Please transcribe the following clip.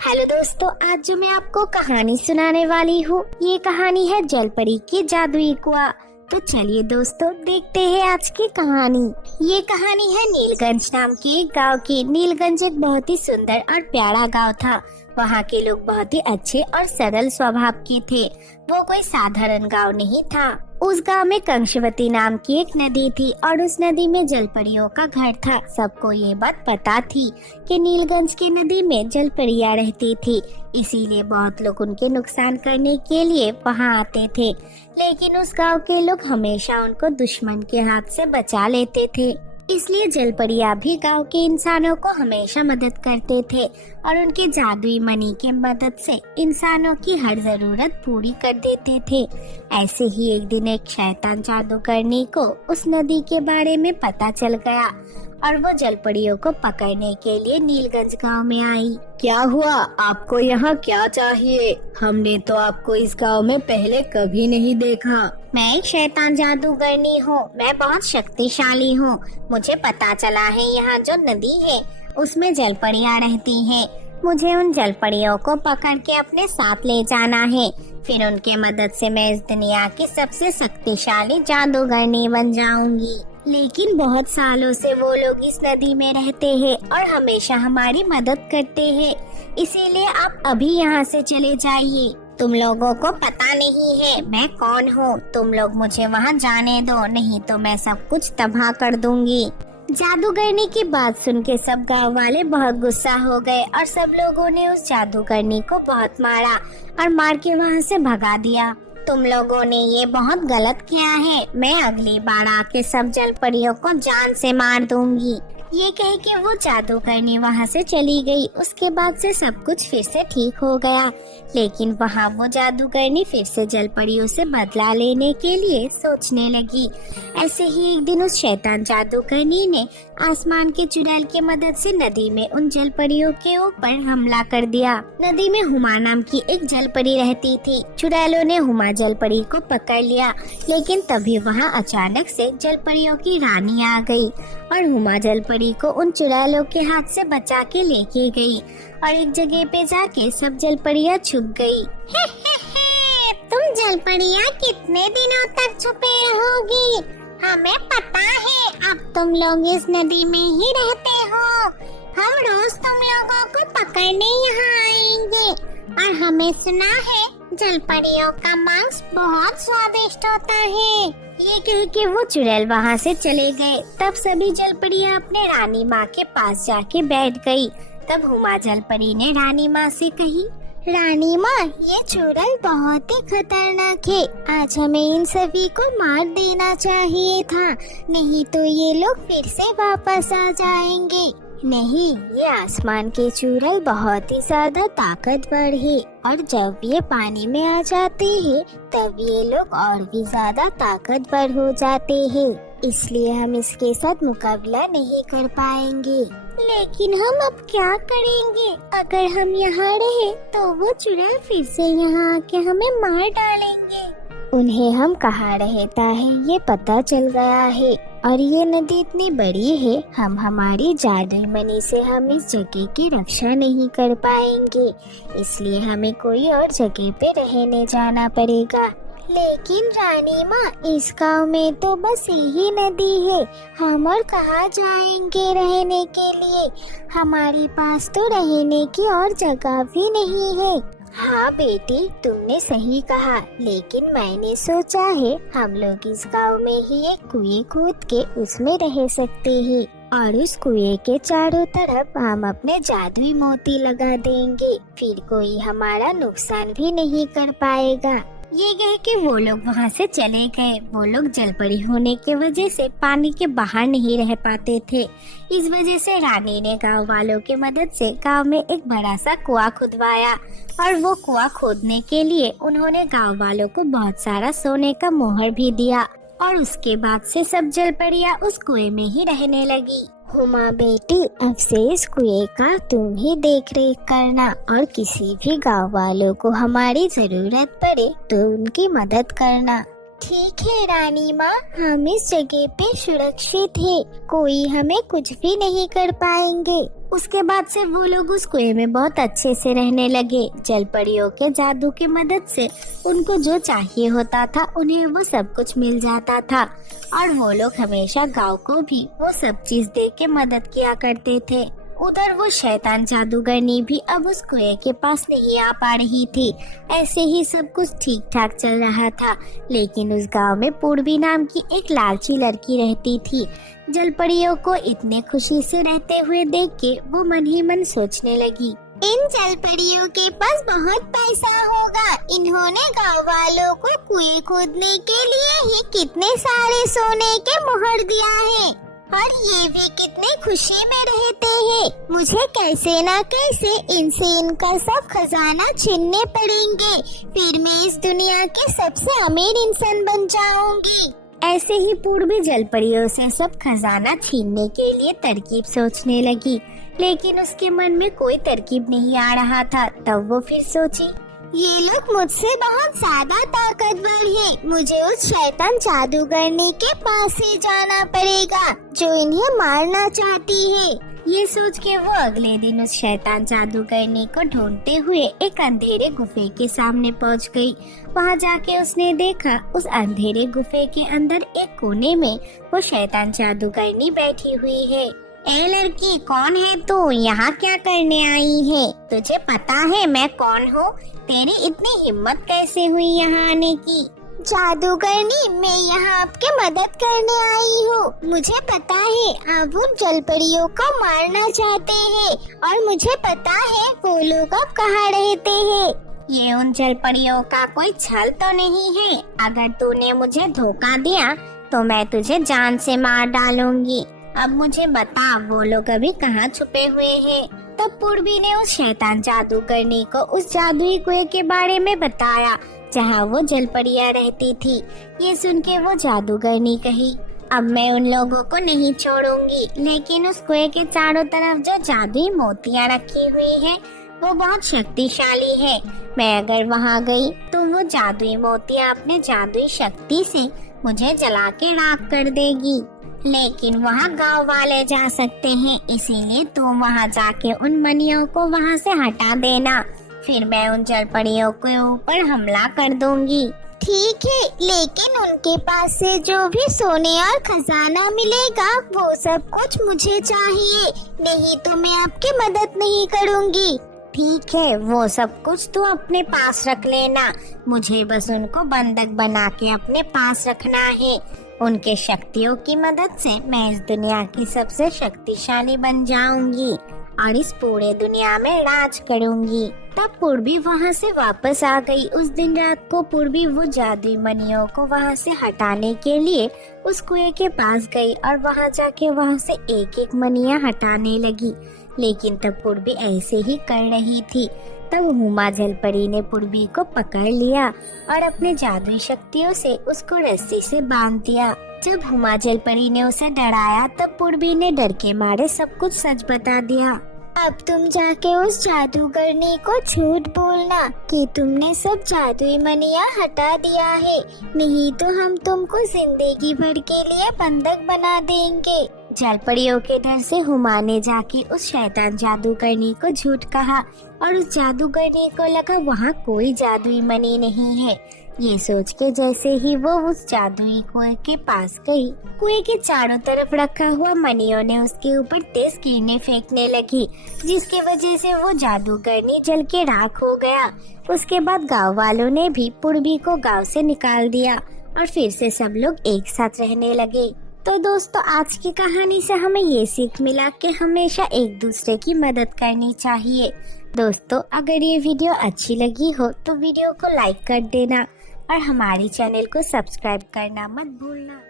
Hello दोस्तों, आज जो मैं आपको कहानी सुनाने वाली हूँ ये कहानी है जलपरी की जादुई कुआं। तो चलिए दोस्तों देखते हैं आज की कहानी। ये कहानी है नीलगंज नाम के एक गांव की। नीलगंज एक बहुत ही सुंदर और प्यारा गांव था। वहाँ के लोग बहुत ही अच्छे और सरल स्वभाव के थे। वो कोई साधारण गांव नहीं था। उस गांव में कंशवती नाम की एक नदी थी और उस नदी में जलपरियों का घर था। सबको ये बात पता थी कि नीलगंज की नदी में जलपरियां रहती थी, इसीलिए बहुत लोग उनके नुकसान करने के लिए वहां आते थे। लेकिन उस गांव के लोग हमेशा उनको दुश्मन के हाथ से बचा लेते थे, इसलिए जलपरियां भी गांव के इंसानों को हमेशा मदद करते थे और उनकी जादुई मणि की मदद से इंसानों की हर जरूरत पूरी कर देते थे। ऐसे ही एक दिन एक शैतान जादूगरनी को उस नदी के बारे में पता चल गया और वो जलपरियों को पकड़ने के लिए नीलगंज गांव में आई। क्या हुआ? आपको यहाँ क्या चाहिए? हमने तो आपको इस गांव में पहले कभी नहीं देखा। मैं एक शैतान जादूगरनी हूँ। मैं बहुत शक्तिशाली हूँ। मुझे पता चला है यहाँ जो नदी है उसमें जलपरियां रहती हैं। मुझे उन जलपरियों को पकड़ के अपने साथ ले जाना है। फिर उनके मदद से मैं इस दुनिया की सबसे शक्तिशाली जादूगरनी बन जाऊंगी। लेकिन बहुत सालों से वो लोग इस नदी में रहते हैं और हमेशा हमारी मदद करते हैं, इसीलिए आप अभी यहाँ से चले जाइए। तुम लोगों को पता नहीं है मैं कौन हूँ। तुम लोग मुझे वहाँ जाने दो, नहीं तो मैं सब कुछ तबाह कर दूंगी। जादूगरनी की बात सुन के सब गाँव वाले बहुत गुस्सा हो गए और सब लोगों ने उस जादूगरनी को बहुत मारा और मार के वहाँ से भगा दिया। तुम लोगों ने ये बहुत गलत किया है। मैं अगली बार आके सब जलपरियों को जान से मार दूंगी। ये कह के वो जादूगरनी वहाँ से चली गई। उसके बाद से सब कुछ फिर से ठीक हो गया। लेकिन वहाँ वो जादूगरनी फिर से जलपरियों से बदला लेने के लिए सोचने लगी। ऐसे ही एक दिन उस शैतान जादूगरनी ने आसमान के चुड़ैल की मदद से नदी में उन जलपरियों के ऊपर हमला कर दिया। नदी में हुमा नाम की एक जलपरी रहती थी। चुड़ैलों ने हुमा जलपरी को पकड़ लिया, लेकिन तभी वहाँ अचानक से जलपरियों की रानी आ गई और हुमा जलपरी को उन चुड़ैलों के हाथ से बचा के लेके गई और एक जगह पे जाके सब जलपरियां छुप गई। तुम जलपरियां कितने दिनों तक छुपे रहोगी? हमें पता है अब तुम लोग इस नदी में ही रहते हो। हम रोज तुम लोगों को पकड़ने यहाँ आएंगे और हमें सुना है जलपरियों का मांस बहुत स्वादिष्ट होता है। ये कह के वो चुड़ैल वहाँ से चले गए। तब सभी जलपरियां अपने रानी माँ के पास जाके बैठ गई। तब हुमा जलपरी ने रानी माँ से कही, रानी माँ, ये चुड़ैल बहुत ही खतरनाक है। आज हमें इन सभी को मार देना चाहिए था, नहीं तो ये लोग फिर से वापस आ जाएंगे। नहीं, ये आसमान के चुड़ैल बहुत ही ज्यादा ताकतवर है और जब ये पानी में आ जाते हैं तब ये लोग और भी ज्यादा ताकतवर हो जाते हैं, इसलिए हम इसके साथ मुकाबला नहीं कर पाएंगे। लेकिन हम अब क्या करेंगे? अगर हम यहाँ रहे तो वो चुड़ैल फिर से यहाँ आके हमें मार डालेंगे। उन्हें हम कहाँ रहता है ये पता चल गया है और ये नदी इतनी बड़ी है, हम हमारी जादुई मणि से हम इस जगह की रक्षा नहीं कर पाएंगे, इसलिए हमें कोई और जगह पे रहने जाना पड़ेगा। लेकिन रानी माँ, इस गांव में तो बस यही नदी है, हम और कहाँ जाएंगे रहने के लिए? हमारे पास तो रहने की और जगह भी नहीं है। हाँ बेटी, तुमने सही कहा, लेकिन मैंने सोचा है हम लोग इस गांव में ही एक कुएं खोद के उसमें रह सकते हैं और उस कुएं के चारों तरफ हम अपने जादुई मोती लगा देंगे, फिर कोई हमारा नुकसान भी नहीं कर पाएगा। ये कह के वो लोग वहाँ से चले गए। वो लोग जलपरी होने की वजह से पानी के बाहर नहीं रह पाते थे। इस वजह से रानी ने गांव वालों की मदद से गांव में एक बड़ा सा कुआं खुदवाया और वो कुआं खोदने के लिए उन्होंने गांव वालों को बहुत सारा सोने का मोहर भी दिया और उसके बाद से सब जलपरियां उस कुएं में ही रहने लगी। हुमा बेटी, अब से इस कुएं का तुम ही देख रेख करना और किसी भी गांव वालों को हमारी जरूरत पड़े तो उनकी मदद करना। ठीक है रानी माँ, हम इस जगह पे सुरक्षित है, कोई हमें कुछ भी नहीं कर पाएंगे। उसके बाद से वो लोग उस कुएं में बहुत अच्छे से रहने लगे। जलपरियों के जादू की मदद से उनको जो चाहिए होता था उन्हें वो सब कुछ मिल जाता था और वो लोग हमेशा गांव को भी वो सब चीज दे के मदद किया करते थे। उधर वो शैतान जादूगरनी भी अब उस कुएं के पास नहीं आ पा रही थी। ऐसे ही सब कुछ ठीक ठाक चल रहा था, लेकिन उस गांव में पूर्वी नाम की एक लालची लड़की रहती थी। जलपरियों को इतने खुशी से रहते हुए देख के वो मन ही मन सोचने लगी, इन जलपरियों के पास बहुत पैसा होगा। इन्होंने गांव वालों को कुएं खोदने के लिए ही कितने सारे सोने के मोहर दिया है और ये भी कितने खुशी में रहते हैं। मुझे कैसे ना कैसे इनसे इनका सब खजाना छीनने पड़ेंगे, फिर मैं इस दुनिया की सबसे अमीर इंसान बन जाऊंगी। ऐसे ही पूर्वी जलपरियों से सब खजाना छीनने के लिए तरकीब सोचने लगी, लेकिन उसके मन में कोई तरकीब नहीं आ रहा था। तब वो फिर सोची, ये लोग मुझसे बहुत ज्यादा ताकतवर हैं। मुझे उस शैतान जादूगरनी के पास ही जाना पड़ेगा जो इन्हें मारना चाहती है। ये सोच के वो अगले दिन उस शैतान जादूगरनी को ढूंढते हुए एक अंधेरे गुफे के सामने पहुंच गई। वहां जाके उसने देखा उस अंधेरे गुफे के अंदर एक कोने में वो शैतान जादूगरनी बैठी हुई है। ए लड़की, कौन है तू? यहाँ क्या करने आई है? तुझे पता है मैं कौन हूँ? तेरी इतनी हिम्मत कैसे हुई यहाँ आने की? जादूगरनी, मैं यहाँ आपकी मदद करने आई हूँ। मुझे पता है आप उन जलपरियों को मारना चाहते हैं और मुझे पता है वो लोग अब कहाँ रहते हैं। ये उन जलपरियों का कोई छल तो नहीं है? अगर तूने मुझे धोखा दिया तो मैं तुझे जान से मार डालूंगी। अब मुझे बता वो लोग अभी कहाँ छुपे हुए हैं? तब पूर्वी ने उस शैतान जादूगरनी को उस जादुई कुएं के बारे में बताया जहाँ वो जलपरियाँ रहती थी। ये सुन के वो जादूगरनी कही, अब मैं उन लोगों को नहीं छोड़ूंगी, लेकिन उस कुएं के चारों तरफ जो जादुई मोतियाँ रखी हुई है वो बहुत शक्तिशाली है। मैं अगर वहाँ गई तो वो जादुई मोतियाँ अपने जादुई शक्ति से मुझे जला के राख कर देगी, लेकिन वहाँ गांव वाले जा सकते हैं, इसीलिए तुम वहाँ जाके उन मनियों को वहाँ से हटा देना, फिर मैं उन जलपरियों के ऊपर हमला कर दूंगी। ठीक है, लेकिन उनके पास से जो भी सोने और खजाना मिलेगा वो सब कुछ मुझे चाहिए, नहीं तो मैं आपकी मदद नहीं करूँगी। ठीक है, वो सब कुछ तू अपने पास रख लेना, मुझे बस उनको बंधक बना के अपने पास रखना है। उनके शक्तियों की मदद से मैं इस दुनिया की सबसे शक्तिशाली बन जाऊंगी और इस पूरे दुनिया में राज करूंगी। तब पूर्वी वहाँ से वापस आ गई। उस दिन रात को पूर्वी वो जादुई मनियों को वहाँ से हटाने के लिए उस कुएं के पास गई और वहाँ जाके वहाँ से एक एक मनिया हटाने लगी, लेकिन तब पूर्वी ऐसे ही कर रही थी। तब हुमा जलपरी ने पूर्वी को पकड़ लिया और अपने जादुई शक्तियों से उसको रस्सी से बांध दिया। जब हुमा जलपरी ने उसे डराया तब पूर्वी ने डर के मारे सब कुछ सच बता दिया। अब तुम जाके उस जादूगरनी को झूठ बोलना कि तुमने सब जादुई मनिया हटा दिया है, नहीं तो हम तुमको जिंदगी भर के लिए बंधक बना देंगे। जलपरियों के डर से हुमा ने जाके उस शैतान जादूगरनी को झूठ कहा और उस जादूगरनी को लगा वहाँ कोई जादुई मनी नहीं है। ये सोच के जैसे ही वो उस जादुई कुएं के पास गई, कुएं के चारों तरफ रखा हुआ मनियों ने उसके ऊपर तेज किरणें फेंकने लगी, जिसकी वजह से वो जादूगरनी जल के राख हो गया। उसके बाद गांव वालों ने भी पूर्वी को गांव से निकाल दिया और फिर से सब लोग एक साथ रहने लगे। तो दोस्तों, आज की कहानी से हमें ये सीख मिला कि हमेशा एक दूसरे की मदद करनी चाहिए। दोस्तों, अगर ये वीडियो अच्छी लगी हो तो वीडियो को लाइक कर देना और हमारे चैनल को सब्सक्राइब करना मत भूलना।